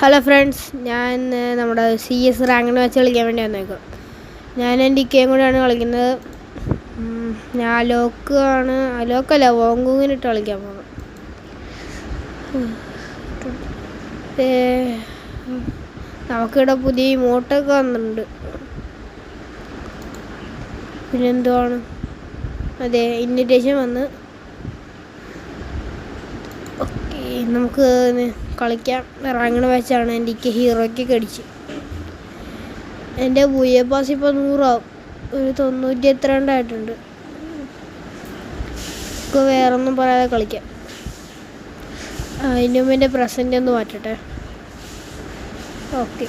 Hello friends, ഞാൻ നമ്മുടെ CS റാങ്കിന് വെച്ച് കളിക്കാൻ വേണ്ടി വന്നേക്കും. ഞാൻ എൻ്റെ ഇക്കയും കൂടെയാണ് കളിക്കുന്നത്. ഞാൻ അലോക്കല്ല വോങ്കൂങ്ങിനിട്ട് കളിക്കാൻ പോകുന്നു. നമുക്കിവിടെ പുതിയ ഇമോട്ടൊക്കെ വന്നിട്ടുണ്ട്. പിന്നെന്തുവാണ്, അതെ, ഇൻവിറ്റേഷൻ വന്ന്. ഓക്കെ, നമുക്ക് കളിക്കാം. റാങ്കിന് വെച്ചാണ് എൻ്റെ ഇക്ക ഹീറോയ്ക്കൊക്കെ അടിച്ച്. എൻ്റെ ബുയെ പാസ് ഇപ്പോൾ 100 ആവും. ഒരു 90 എത്രണ്ടായിട്ടുണ്ട്. നമുക്ക് വേറൊന്നും പറയാതെ കളിക്കാം. അതിന് മുമ്പ് എൻ്റെ പ്രസൻ്റ് ഒന്ന് മാറ്റട്ടെ. ഓക്കെ,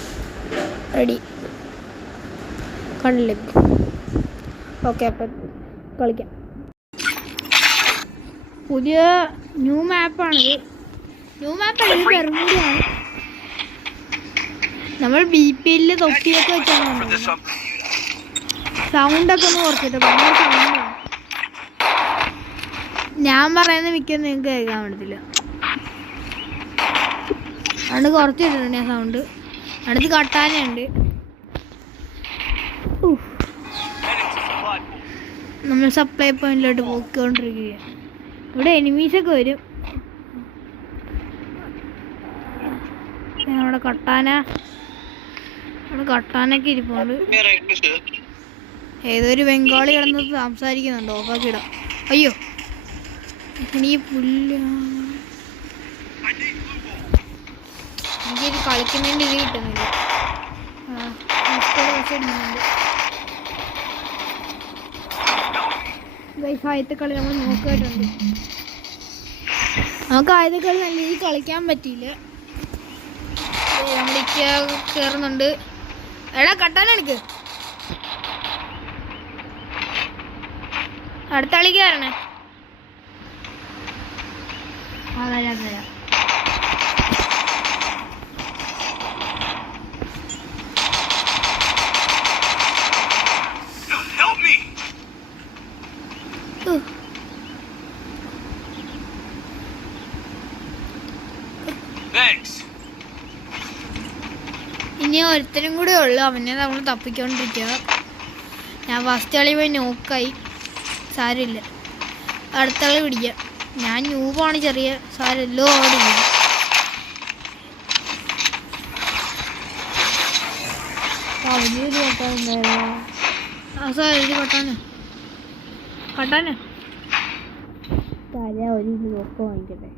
റെഡി, കണ്ടില്ലേ? ഓക്കെ, അപ്പം കളിക്കാം. പുതിയ ന്യൂ മാപ്പാണിത്. ന്യൂ മാപ്പല്ല, ഇത് ബെർമുഡയാണ്. നമ്മൾ BPL തൊപ്പിയൊക്കെ വെച്ചാണ് സൗണ്ടൊക്കെ ഒന്ന് കുറച്ചിട്ട്. ഭയങ്കര സൗണ്ടാണ്. ഞാൻ പറയുന്നത് മിക്ക നിങ്ങൾക്ക് കേൾക്കാൻ പറ്റത്തില്ല. അതുകൊണ്ട് കുറച്ചിട്ടുണ്ട് ഞാൻ സൗണ്ട്. അടുത്ത് കട്ടാനുണ്ട്. നമ്മൾ സപ്ലൈ പോയിന്റിലോട്ട് പോയിക്കൊണ്ടിരിക്കുക. ഇവിടെ എനിമീസൊക്കെ വരും. അവിടെ കട്ടാനൊക്കെ ഇരിപ്പുണ്ട്. ഏതൊരു ബംഗാളി കിടന്ന് സംസാരിക്കുന്നുണ്ട്. ഓഫാക്കിടാം. അയ്യോ, ഈ പുല്ല് എനിക്കൊരു കളിക്കുന്നതിൻ്റെ ഇത് കിട്ടുന്നില്ല. ആദ്യത്തെ കളി നമ്മൾ നോക്കിയിട്ടുണ്ട്. നമുക്ക് ആദ്യത്തെ കളി നല്ല രീതിയിൽ കളിക്കാൻ പറ്റിയില്ല. നമ്മളിക്ക കയറുന്നുണ്ട്. എടാ, കട്ടാനെടുക്ക്. അടുത്ത കളി കയറണേ. വരാം. ഇനി ഒരുത്തരും കൂടെ ഉള്ളു. അവനെ നമ്മൾ തപ്പിക്കൊണ്ടിരിക്കുക. ഞാൻ ഫസ്റ്റ് കളി പോയി നോക്കായി. സാരമില്ല, അടുത്ത കളി പിടിക്കാം. ഞാൻ ന്യൂബാണ്, ചെറിയ സാരല്ലോ ഓടില്ല. കട്ടാന് ഒരു നോക്ക വാങ്ങിക്കട്ടെ.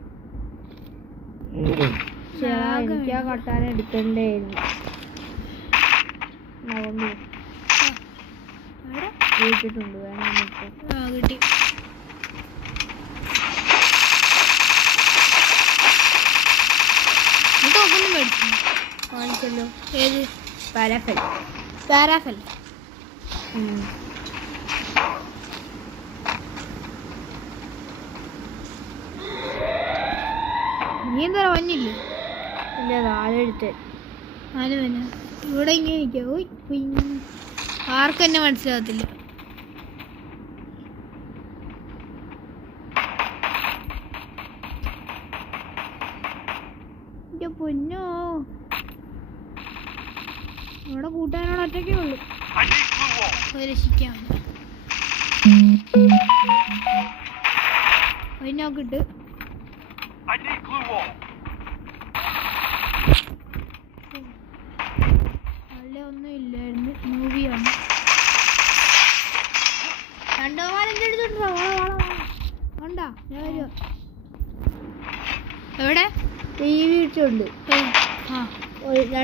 എനിക്ക് ആ കട്ടാൻ എടുക്കണ്ടായിരുന്നു. വീട്ടിട്ടുണ്ട്, വേണം കിട്ടി. ഒന്നും മേടിച്ചു കാണിച്ചല്ലോ. ഏത്? പാരാഫൽ. നീ എന്താ വന്നില്ലേ? ഇല്ല, നാലെടുത്ത് 4 തന്നെ. ഇവിടെ ഇങ്ങനെ നിൽക്കുക. ആർക്കും എന്നെ മനസ്സിലാകത്തില്ല. എൻ്റെ പൊന്നോ, ഇവിടെ കൂട്ടാനോട് ഒറ്റയ്ക്കേ ഉള്ളൂ. രക്ഷിക്കാൻ നോക്കിട്ട് ഒന്നും ഇല്ലായിരുന്നു. മൂവിയാണ്. 2 മാല എൻ്റെ അടുത്തുണ്ടോ? ഉണ്ടോ? ഞാൻ വരുമോ? എവിടെ? ഈ വീട്ടിലുണ്ട്.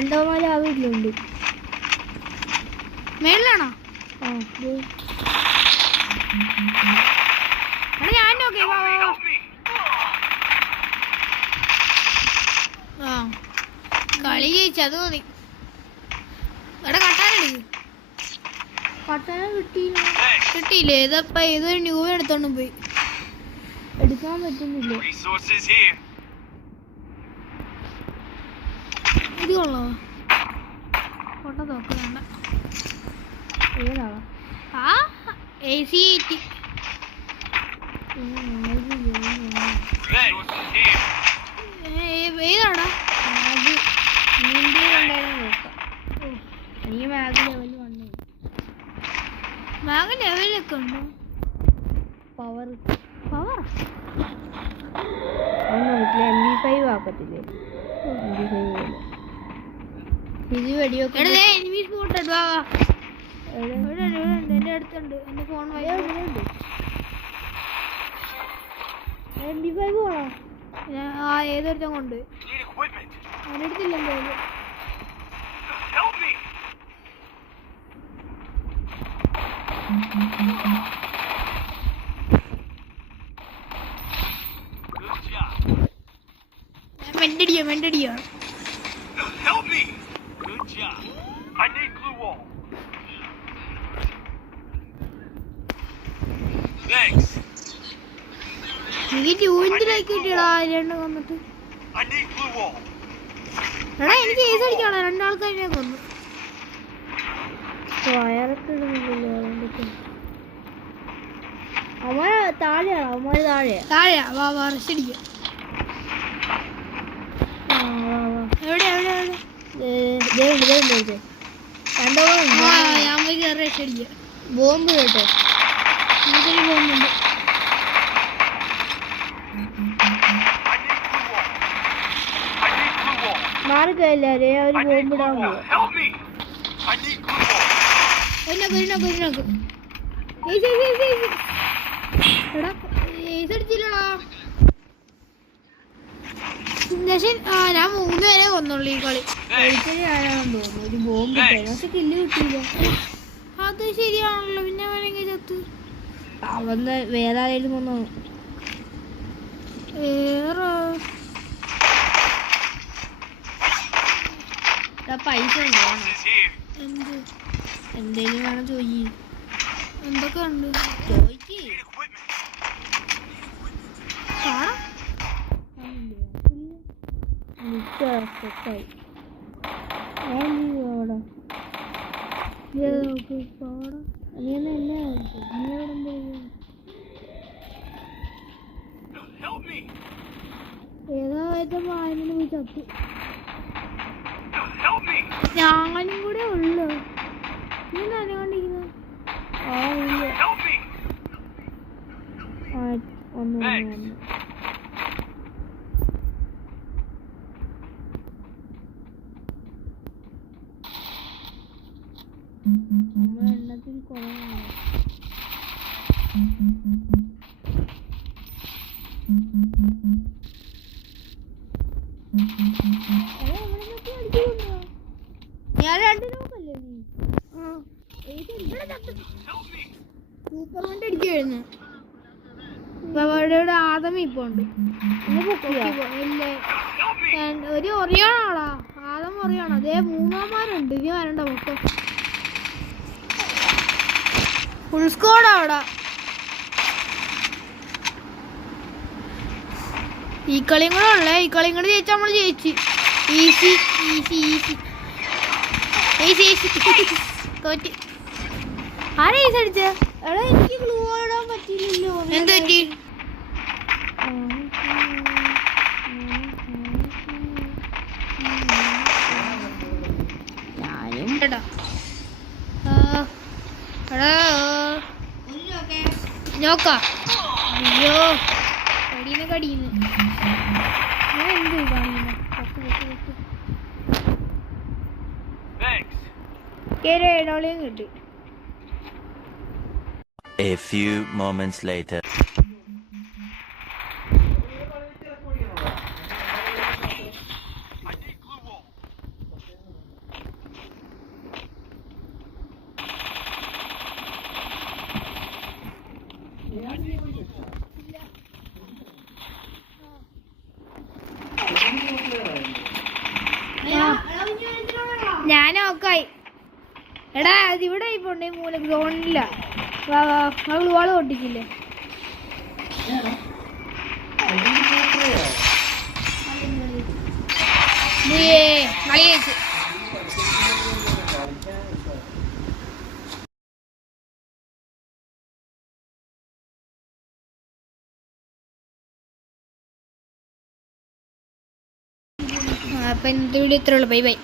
2 മാല ആ വീട്ടിലുണ്ട്. മേളിലാണോ? ഞാൻ നോക്കി. കളി ജയിച്ചത് മതി. ഇവിടെ കട്ടാന കിട്ടിയില്ലേ? ഏതപ്പ ഏതൊരു ന്യൂ എടുത്തോണ്ടും പോയി. എടുക്കാൻ പറ്റുന്നില്ല. ഇത് കൊള്ളാമോ? ഫോട്ടോ നോക്കണ്ട. ഏതാണോ? AC80. ഏതാടാ? എനിക്ക് മാഗ് ലെവൽ 1. മാഗ് ലെവലൊക്കെ ഉണ്ടോ? Power power MP5 ആക്കത്തില്ലേ? MP5 പോലെ ഇത് വെടിയൊക്കെ എനിമീസ് പോട്ടെഡ്. വാ വാ, എൻ്റെ അടുത്തുണ്ട്. എൻ്റെ ഫോൺ MP5 പോണോ? ആ ഏതൊരുത്തം കൊണ്ട് എൻ്റെ അടുത്തില്ല എന്തായാലും. മെൻ്റടിയോ എനിക്ക് 2 ലൈക്ക് കിട്ടിയടാ. 2 കൊന്നിട്ട്. എടാ എനിക്ക് കേസ് അടിക്കാണോ? 2 ആൾക്കാരെ കൊന്നു. വയറൊക്കെ ഇടുന്നില്ലല്ലോ അതുകൊണ്ടൊക്കെ. അവന്മാർ താഴെയാണോ? അവന്മാർ താഴെയാ. വാ വാ, റഷ് അടിക്കാം. എവിടെ എവിടെ എവിടെ? ഞാൻ പോയി കയറി റഷ് അടിക്കാം. ബോംബ് കേട്ടോ? ഇതിൽ ബോംബുണ്ട്. മാർക്കല്ലേ ഒരു ബോംബിടാൻ പോവാ. ഞാൻ 3 പേരെ കൊന്നുള്ളൂ ഈ കളി. ആണെന്ന് തോന്നുന്നു. ഒരു ബോംബ് പക്ഷെ കില്ല് കിട്ടിയില്ല. അത് ശരിയാണല്ലോ. പിന്നെ അവനെങ്കിൽ ചത്ത്. അവന്ന് വേറെ ആരെങ്കിലും കൊന്നു. വേറെ പൈസ ഉണ്ടോ? എന്ത് എന്തേലും വേണം ചോദിക്ക്. എന്തൊക്കെ ഉണ്ട് ചോദിക്ക്. കാണാം. ഏതാ വായന പോയി ചത്തു. ഞാനും കൂടെ ഉള്ളു. നീ നനകൊണ്ടിരിക്കുന്നത്. ഒന്ന് എണ്ണത്തിൽ കുറവാണ്. ഞാൻ 2 നോക്കല്ലേ നീ? സൂപ്പർ വണ്ടി അടിക്കുവായിരുന്നു. അവിടെ ആദമ ഇപ്പൊ ഉണ്ട്. ഇല്ലേ ഒരു ഒറിയാണോടാ? ആദം ഒറിയാണോ? അതേ 3 ഇനി വരണ്ട മൊത്തം ഫുൾ സ്കോഡ് അവിടെ. ഈ കളിയും കൂടെ ഉള്ളേ. ഈ കളിയും കൂടെ ജയിച്ചാൽ നമ്മൾ ജയിച്ചു. Easy easy easy easy easy തോറ്റ്. ആരാ ഈസി അടിച്ച? എടാ എനിക്ക് ഗ്ലൂ ഇടാൻ പറ്റില്ലല്ലോ. എന്ത് പറ്റി? ഞാനും എടാ നോക്കാം. അയ്യോ കടീന്ന് ഞാൻ എന്ത് കാണിക്കുന്നു? കേരളയും കിട്ടി. A few moments later. ഞാൻ നോക്കായി. എടാ അതിവിടെ ഇപ്പോണ്ടേ മൂല ഗ്രൗണ്ടില്ല. വാ വാ, അവൾ വാള് പൊട്ടിക്കില്ലേ? കളി കഴിച്ചു. അപ്പം ഇന്നിവിടെ ഇത്രയുള്ളൂ. Bye by.